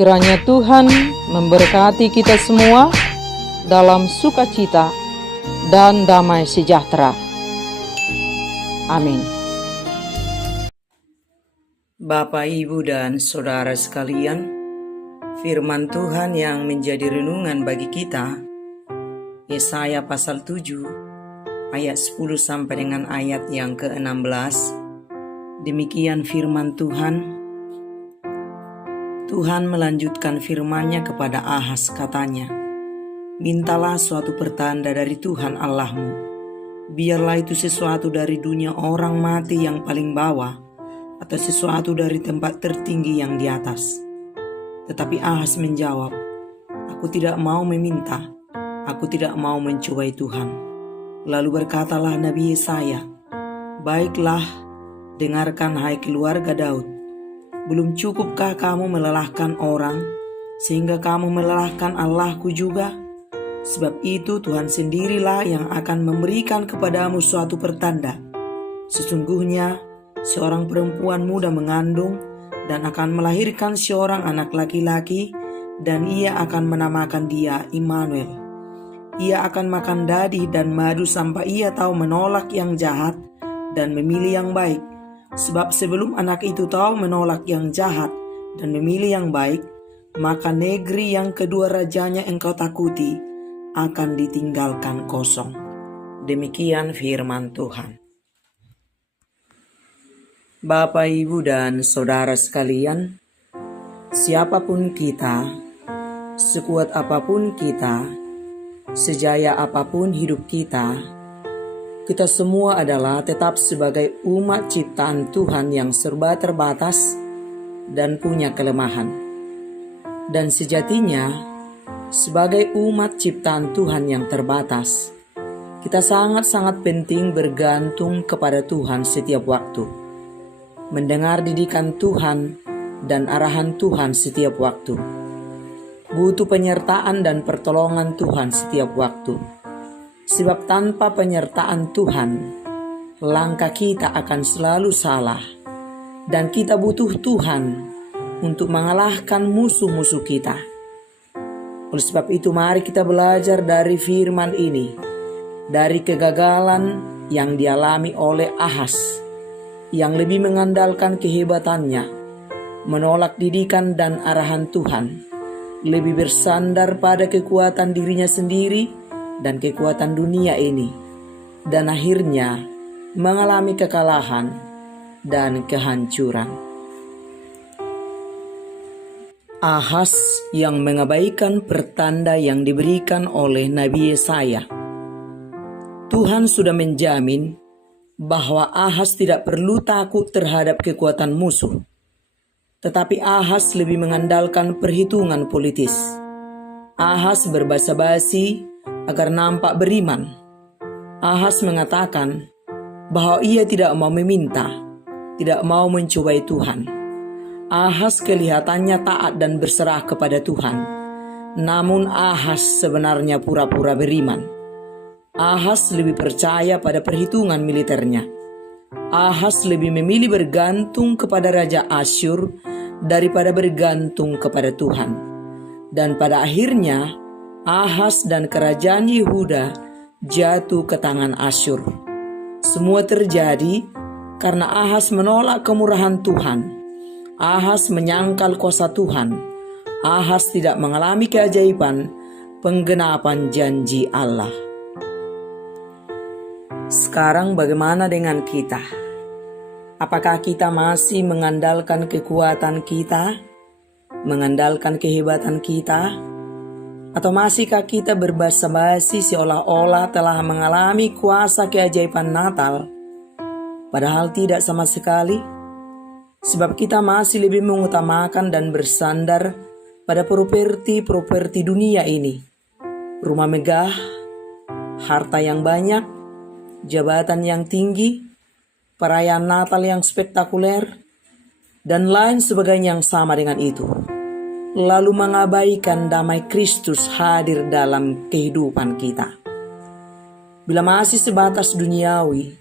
Kiranya Tuhan memberkati kita semua dalam sukacita dan damai sejahtera. Amin. Bapak, Ibu, dan Saudara sekalian, firman Tuhan yang menjadi renungan bagi kita, Yesaya pasal 7, ayat 10 sampai dengan ayat yang ke-16. Demikian firman Tuhan. Tuhan melanjutkan firman-Nya kepada Ahaz, katanya, "Mintalah suatu pertanda dari Tuhan Allahmu. Biarlah itu sesuatu dari dunia orang mati yang paling bawah, atau sesuatu dari tempat tertinggi yang di atas." Tetapi Ahaz menjawab, "Aku tidak mau meminta, aku tidak mau mencobai Tuhan." Lalu berkatalah Nabi Yesaya, "Baiklah, dengarkan hai keluarga Daud. Belum cukupkah kamu melelahkan orang, sehingga kamu melelahkan Allahku juga? Sebab itu Tuhan sendirilah yang akan memberikan kepadamu suatu pertanda. Sesungguhnya seorang perempuan muda mengandung dan akan melahirkan seorang anak laki-laki, dan ia akan menamakan dia Immanuel. Ia akan makan dadi dan madu sampai ia tahu menolak yang jahat dan memilih yang baik. Sebab sebelum anak itu tahu menolak yang jahat dan memilih yang baik, maka negeri yang kedua rajanya engkau takuti akan ditinggalkan kosong." Demikian firman Tuhan. Bapak, Ibu, dan Saudara sekalian, siapapun kita, sekuat apapun kita, sejaya apapun hidup kita semua adalah tetap sebagai umat ciptaan Tuhan yang serba terbatas dan punya kelemahan. Dan sejatinya, sebagai umat ciptaan Tuhan yang terbatas, kita sangat-sangat penting bergantung kepada Tuhan setiap waktu, mendengar didikan Tuhan dan arahan Tuhan setiap waktu, butuh penyertaan dan pertolongan Tuhan setiap waktu. Sebab tanpa penyertaan Tuhan, langkah kita akan selalu salah, dan kita butuh Tuhan untuk mengalahkan musuh-musuh kita. Oleh sebab itu, mari kita belajar dari firman ini, dari kegagalan yang dialami oleh Ahaz, yang lebih mengandalkan kehebatannya, menolak didikan dan arahan Tuhan, lebih bersandar pada kekuatan dirinya sendiri dan kekuatan dunia ini, dan akhirnya mengalami kekalahan dan kehancuran. Ahaz yang mengabaikan pertanda yang diberikan oleh Nabi Yesaya. Tuhan sudah menjamin bahwa Ahaz tidak perlu takut terhadap kekuatan musuh, tetapi Ahaz lebih mengandalkan perhitungan politis. Ahaz berbasa-basi agar nampak beriman. Ahaz mengatakan bahwa ia tidak mau meminta, tidak mau mencobai Tuhan. Ahaz kelihatannya taat dan berserah kepada Tuhan. Namun Ahaz sebenarnya pura-pura beriman. Ahaz lebih percaya pada perhitungan militernya. Ahaz lebih memilih bergantung kepada Raja Asyur daripada bergantung kepada Tuhan. Dan pada akhirnya Ahaz dan kerajaan Yehuda jatuh ke tangan Asyur. Semua terjadi karena Ahaz menolak kemurahan Tuhan. Ahaz menyangkal kuasa Tuhan. Ahaz tidak mengalami keajaiban penggenapan janji Allah. Sekarang bagaimana dengan kita? Apakah kita masih mengandalkan kekuatan kita, mengandalkan kehebatan kita? Atau masihkah kita berbasa-basi seolah-olah telah mengalami kuasa keajaiban Natal, padahal tidak sama sekali? Sebab kita masih lebih mengutamakan dan bersandar pada properti dunia ini. Rumah megah, harta yang banyak, jabatan yang tinggi, perayaan Natal yang spektakuler, dan lain sebagainya yang sama dengan itu. Lalu mengabaikan damai Kristus hadir dalam kehidupan kita. Bila masih sebatas duniawi,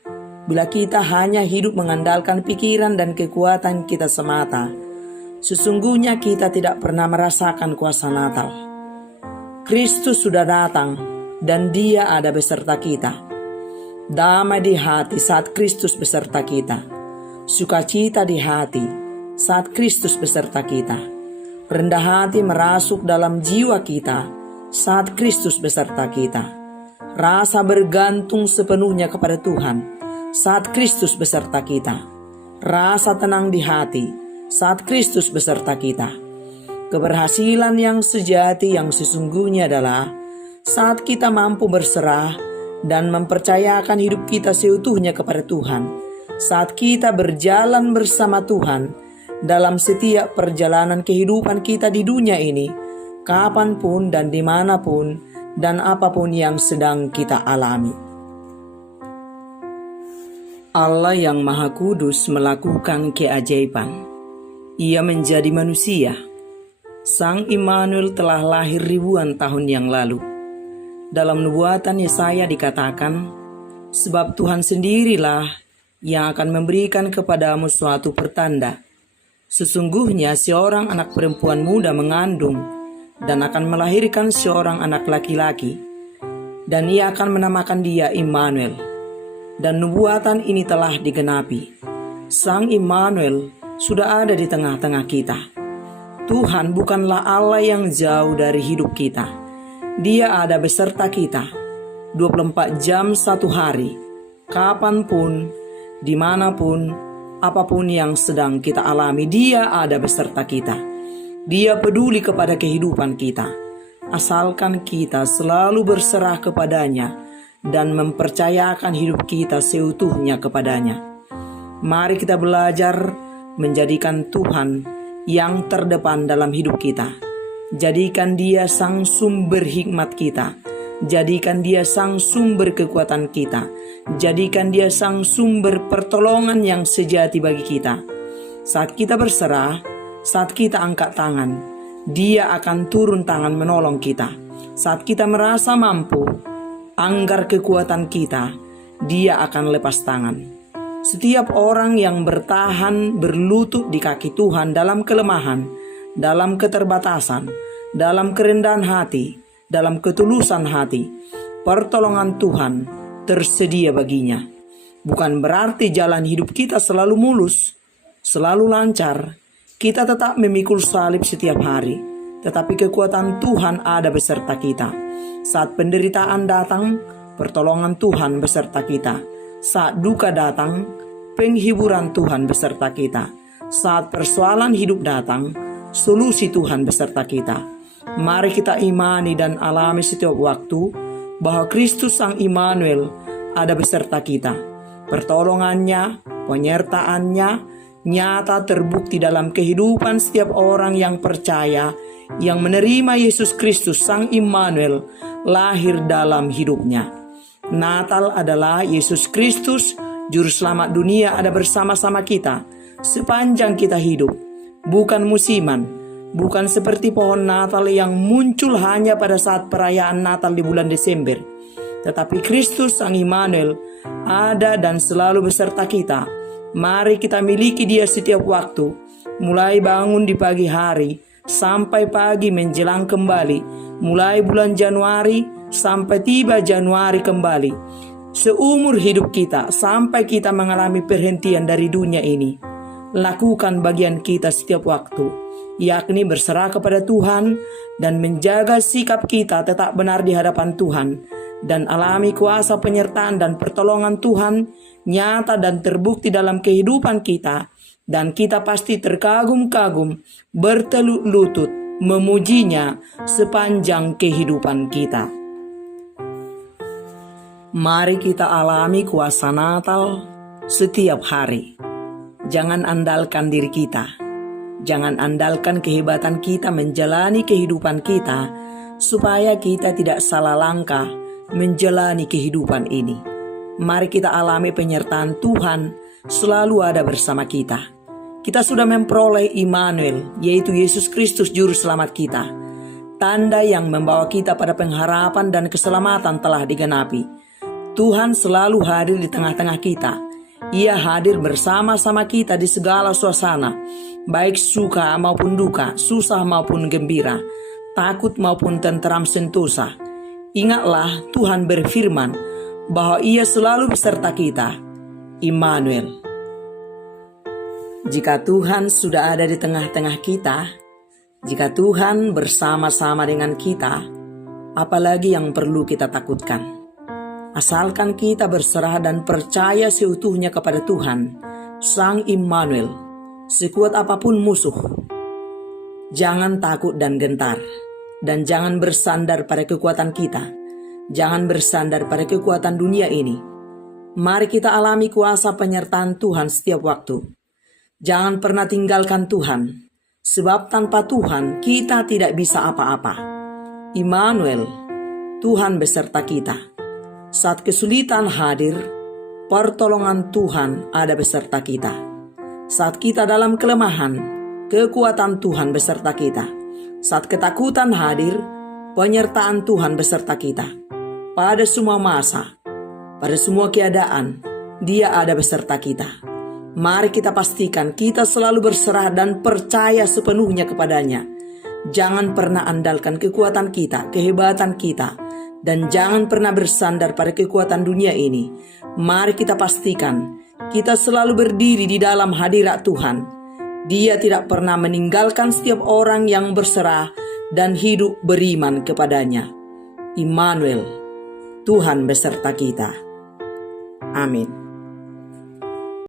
bila kita hanya hidup mengandalkan pikiran dan kekuatan kita semata, Sesungguhnya kita tidak pernah merasakan kuasa Natal. Kristus sudah datang dan Dia ada beserta kita. Damai di hati saat Kristus beserta kita. Sukacita di hati saat Kristus beserta kita. Rendah hati merasuk dalam jiwa kita saat Kristus beserta kita. Rasa bergantung sepenuhnya kepada Tuhan saat Kristus beserta kita. Rasa tenang di hati saat Kristus beserta kita. Keberhasilan yang sejati yang sesungguhnya adalah saat kita mampu berserah dan mempercayakan hidup kita seutuhnya kepada Tuhan. Saat kita berjalan bersama Tuhan dalam setiap perjalanan kehidupan kita di dunia ini, kapanpun dan dimanapun dan apapun yang sedang kita alami. Allah yang Maha Kudus melakukan keajaiban. Ia menjadi manusia. Sang Immanuel telah lahir ribuan tahun yang lalu. Dalam nubuatan Yesaya dikatakan, sebab Tuhan sendirilah yang akan memberikan kepadamu suatu pertanda. Sesungguhnya seorang anak perempuan muda mengandung dan akan melahirkan seorang anak laki-laki, dan ia akan menamakan dia Immanuel. Dan nubuatan ini telah digenapi. Sang Immanuel sudah ada di tengah-tengah kita. Tuhan bukanlah Allah yang jauh dari hidup kita. Dia ada beserta kita 24 jam satu hari, kapanpun, dimanapun, apapun yang sedang kita alami. Dia ada beserta kita. Dia peduli kepada kehidupan kita, asalkan kita selalu berserah kepadanya dan mempercayakan hidup kita seutuhnya kepadanya. Mari kita belajar menjadikan Tuhan yang terdepan dalam hidup kita. Jadikan Dia sang sumber hikmat kita. Jadikan Dia sang sumber kekuatan kita. Jadikan Dia sang sumber pertolongan yang sejati bagi kita. Saat kita berserah, saat kita angkat tangan, Dia akan turun tangan menolong kita. Saat kita merasa mampu, anggar kekuatan kita, Dia akan lepas tangan. Setiap orang yang bertahan berlutut di kaki Tuhan dalam kelemahan, dalam keterbatasan, dalam kerendahan hati, dalam ketulusan hati, pertolongan Tuhan tersedia baginya. Bukan berarti jalan hidup kita selalu mulus, selalu lancar. Kita tetap memikul salib setiap hari, tetapi kekuatan Tuhan ada beserta kita. Saat penderitaan datang, pertolongan Tuhan beserta kita. Saat duka datang, penghiburan Tuhan beserta kita. Saat persoalan hidup datang, solusi Tuhan beserta kita. Mari kita imani dan alami setiap waktu bahwa Kristus Sang Immanuel ada beserta kita. Pertolongannya, penyertaannya nyata terbukti dalam kehidupan setiap orang yang percaya, yang menerima Yesus Kristus Sang Immanuel lahir dalam hidupnya. Natal adalah Yesus Kristus, Juru Selamat dunia ada bersama-sama kita sepanjang kita hidup. Bukan musiman, bukan seperti pohon Natal yang muncul hanya pada saat perayaan Natal di bulan Desember. Tetapi Kristus Sang Immanuel ada dan selalu beserta kita. Mari kita miliki Dia setiap waktu, mulai bangun di pagi hari sampai pagi menjelang kembali, mulai bulan Januari sampai tiba Januari kembali. Seumur hidup kita sampai kita mengalami perhentian dari dunia ini, lakukan bagian kita setiap waktu, yakni berserah kepada Tuhan dan menjaga sikap kita tetap benar di hadapan Tuhan, dan alami kuasa penyertaan dan pertolongan Tuhan nyata dan terbukti dalam kehidupan kita, dan kita pasti terkagum-kagum bertelut lutut memujinya sepanjang kehidupan kita. Mari kita alami kuasa Natal setiap hari. Jangan andalkan diri kita. Jangan andalkan kehebatan kita menjalani kehidupan kita, supaya kita tidak salah langkah menjalani kehidupan ini. Mari kita alami penyertaan Tuhan selalu ada bersama kita. Kita sudah memperoleh Immanuel, yaitu Yesus Kristus Juru Selamat kita. Tanda yang membawa kita pada pengharapan dan keselamatan telah digenapi. Tuhan selalu hadir di tengah-tengah kita. Ia hadir bersama-sama kita di segala suasana, baik suka maupun duka, susah maupun gembira, takut maupun tenteram sentosa. Ingatlah Tuhan berfirman bahwa Ia selalu beserta kita, Immanuel. Jika Tuhan sudah ada di tengah-tengah kita, jika Tuhan bersama-sama dengan kita, apalagi yang perlu kita takutkan? Asalkan kita berserah dan percaya seutuhnya kepada Tuhan, Sang Immanuel, sekuat apapun musuh. Jangan takut dan gentar, dan jangan bersandar pada kekuatan kita. Jangan bersandar pada kekuatan dunia ini. Mari kita alami kuasa penyertaan Tuhan setiap waktu. Jangan pernah tinggalkan Tuhan, sebab tanpa Tuhan kita tidak bisa apa-apa. Immanuel, Tuhan beserta kita. Saat kesulitan hadir, pertolongan Tuhan ada beserta kita. Saat kita dalam kelemahan, kekuatan Tuhan beserta kita. Saat ketakutan hadir, penyertaan Tuhan beserta kita. Pada semua masa, pada semua keadaan, Dia ada beserta kita. Mari kita pastikan kita selalu berserah dan percaya sepenuhnya kepadanya. Jangan pernah andalkan kekuatan kita, kehebatan kita, dan jangan pernah bersandar pada kekuatan dunia ini. Mari kita pastikan kita selalu berdiri di dalam hadirat Tuhan. Dia tidak pernah meninggalkan setiap orang yang berserah dan hidup beriman kepadanya. Immanuel, Tuhan beserta kita. Amin.